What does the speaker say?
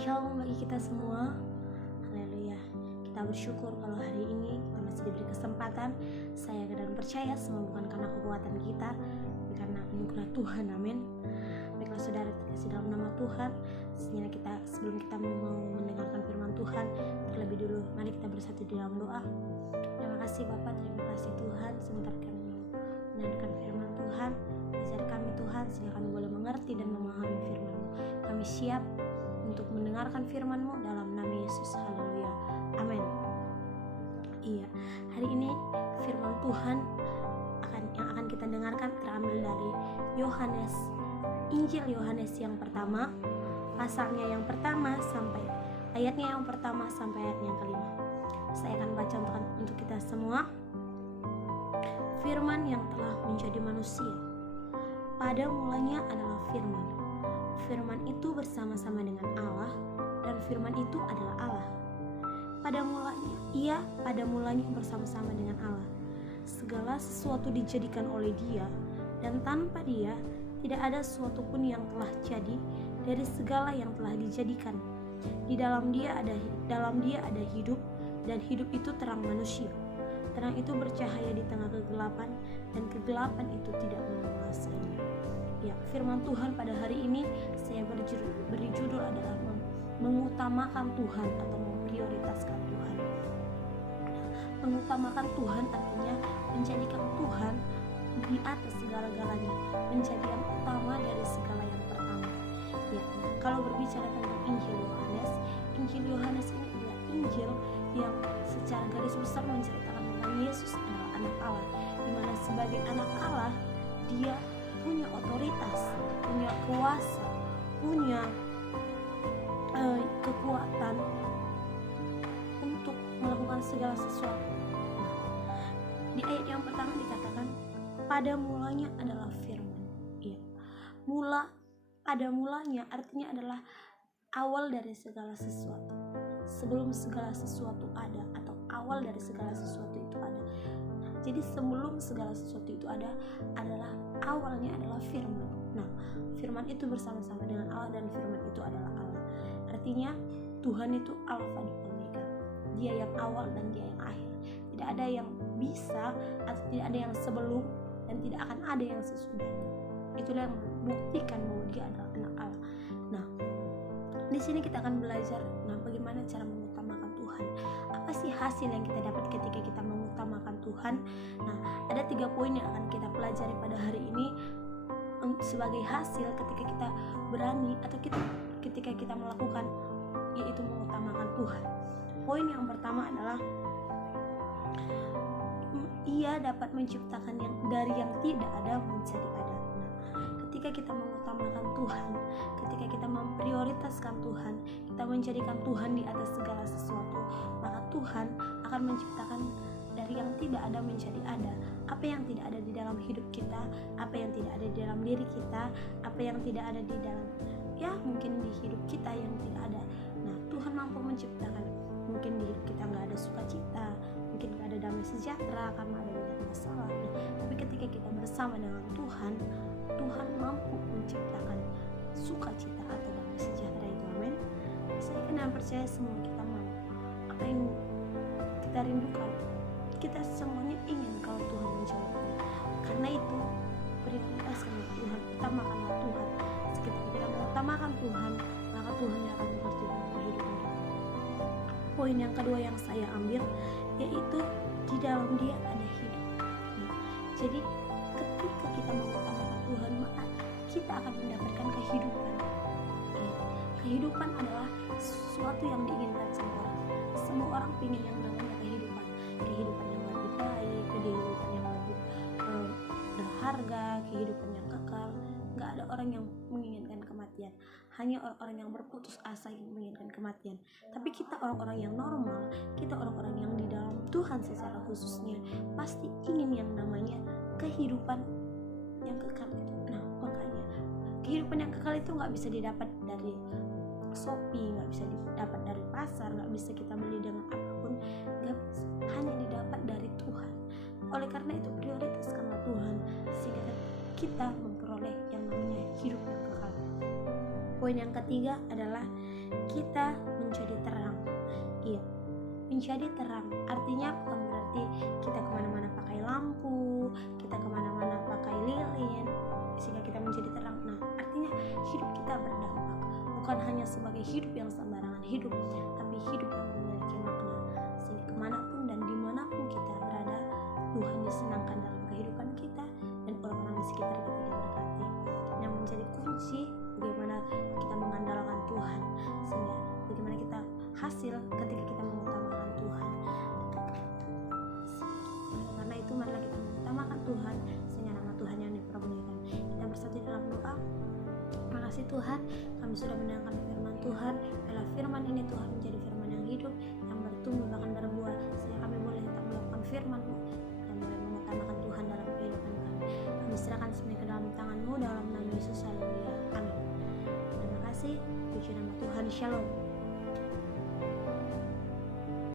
Shalom bagi kita semua. Haleluya. Kita bersyukur kalau hari ini kita masih diberi kesempatan. Saya dan percaya semua bukan karena kekuatan kita, tapi karena anugerah Tuhan. Amin. Baiklah saudara, dikasih dalam nama Tuhan. Sebelum kita mau mendengarkan firman Tuhan, terlebih dulu mari kita bersatu di dalam doa. Terima kasih Bapa, terima kasih Tuhan, sebentar kami mau mendengarkan firman Tuhan. Ajar kami Tuhan sehingga kami boleh mengerti dan memahami firman-Mu. Kami siap untuk mendengarkan firman-Mu dalam nama Yesus. Haleluya. Amin. Iya, hari ini firman Tuhan yang akan kita dengarkan terambil dari Injil Yohanes yang pertama, pasalnya yang pertama sampai ayatnya yang pertama sampai ayatnya yang kelima. Saya akan baca untuk kita semua. Firman yang telah menjadi manusia. Pada mulanya adalah firman. Firman itu bersama-sama dengan Allah, dan firman itu adalah Allah. Pada mulanya bersama-sama dengan Allah. Segala sesuatu dijadikan oleh Dia, dan tanpa Dia tidak ada sesuatu pun yang telah jadi dari segala yang telah dijadikan. Di dalam Dia ada hidup, dan hidup itu terang manusia. Terang itu bercahaya di tengah kegelapan, dan kegelapan itu tidak menguasainya. Ya, firman Tuhan pada hari ini saya beri judul adalah mengutamakan Tuhan atau memprioritaskan Tuhan. Mengutamakan Tuhan artinya menjadikan Tuhan di atas segala-galanya, menjadi yang utama dari segala yang pertama. Ya, kalau berbicara tentang Injil Yohanes ini adalah Injil yang secara garis besar menceritakan tentang Yesus adalah anak Allah, di mana sebagai anak Allah Dia punya otoritas, punya kuasa, punya kekuatan untuk melakukan segala sesuatu. Di ayat yang pertama dikatakan pada mulanya adalah firman. Iya. Pada mulanya artinya adalah awal dari segala sesuatu. Sebelum segala sesuatu ada, atau awal dari segala sesuatu itu ada. Jadi sebelum segala sesuatu itu ada adalah awalnya adalah firman. Nah, firman itu bersama-sama dengan Allah, dan firman itu adalah Allah. Artinya Tuhan itu Alfa dan Omega. Dia yang awal dan Dia yang akhir. Tidak ada yang bisa atau tidak ada yang sebelum, dan tidak akan ada yang sesudahnya. Itulah yang membuktikan bahwa Dia adalah anak Allah. Nah, di sini kita akan belajar bagaimana cara mengutamakan Tuhan. Apa sih hasil yang kita dapat ketika kita mengutamakan Tuhan? Nah, ada 3 poin yang akan kita pelajari pada hari ini sebagai hasil ketika kita berani atau ketika kita melakukan, yaitu mengutamakan Tuhan. Poin yang pertama adalah Ia dapat menciptakan dari yang tidak ada menjadi ada. Ketika kita mengutamakan Tuhan, ketika kita memprioritaskan Tuhan, kita menjadikan Tuhan di atas segala sesuatu, maka Tuhan akan menciptakan dari yang tidak ada menjadi ada. Apa yang tidak ada di dalam hidup kita, apa yang tidak ada di dalam diri kita, apa yang tidak ada di dalam, mungkin di hidup kita yang tidak ada. Nah, Tuhan mampu menciptakan. Mungkin di hidup kita nggak ada sukacita, mungkin nggak ada damai sejahtera karena ada banyak masalah. Nah, tapi ketika kita bersama dengan Tuhan mampu menciptakan sukacita atau damai sejahtera itu. Amin. Saya kenal percaya semua kita mau apa yang kita rindukan, kita semuanya ingin kalau Tuhan menjawabnya. Karena itu prioritaskan Tuhan, utamakanlah Tuhan. Ketika kita mengutamakan Tuhan, maka Tuhan yang akan mengerjakan kehidupan kita. Poin yang kedua yang saya ambil yaitu di dalam Dia ada hidup. Nah, jadi ketika kita mengutamakan Tuhan, maka kita akan mendapatkan kehidupan. Kehidupan adalah sesuatu yang diinginkan semua orang. Semua orang ingin yang namanya kehidupan yang lebih baik, kehidupan yang lebih berharga, kehidupan yang kekal. Gak ada orang yang menginginkan kematian. Hanya orang-orang yang berputus asa yang menginginkan kematian. Tapi kita orang-orang yang normal, kita orang-orang yang di dalam Tuhan secara khususnya pasti ingin yang namanya kehidupan yang kekal itu. Nah, makanya kehidupan yang kekal itu gak bisa didapat dari Shopee, gak bisa didapat dari pasar, gak bisa kita beli dengan apapun, gak bisa, hanya didapat dari Tuhan. Oleh karena itu prioritaskanlah Tuhan sehingga kita memperoleh yang namanya hidup yang kekal. Poin yang ketiga adalah kita menjadi terang. Iya, menjadi terang artinya bukan berarti kita kemana-mana pakai lampu, kita kemana-mana pakai lilin sehingga kita menjadi terang. Nah, artinya hidup kita berdampak, bukan hanya sebagai hidup yang sembarangan hidup, tapi hidup yang memiliki makna, sehingga kemanapun dan dimanapun kita berada, Tuhan disenangkan dalam kehidupan kita dan orang-orang di sekitar kita diberkati. Yang menjadi kunci bagaimana kita mengandalkan Tuhan, sehingga bagaimana kita hasil ketika kita mengutamakan Tuhan. Karena itu marilah kita mengutamakan Tuhan sehingga nama Tuhan yang dipermuliakan. Kita bersatu dalam doa. Terima kasih Tuhan, kami sudah mendengarkan firman Tuhan. Biarlah firman ini Tuhan menjadi firman yang hidup, yang bertumbuh bahkan berbuah, sehingga kami boleh tetap melakukan firman-Mu dan boleh mengutamakan Tuhan dalam kehidupan kami. Kami serahkan semuanya ke dalam tangan-Mu dalam nama Yesus. Haleluya. Amin. Terima kasih. Puji nama Tuhan. Shalom.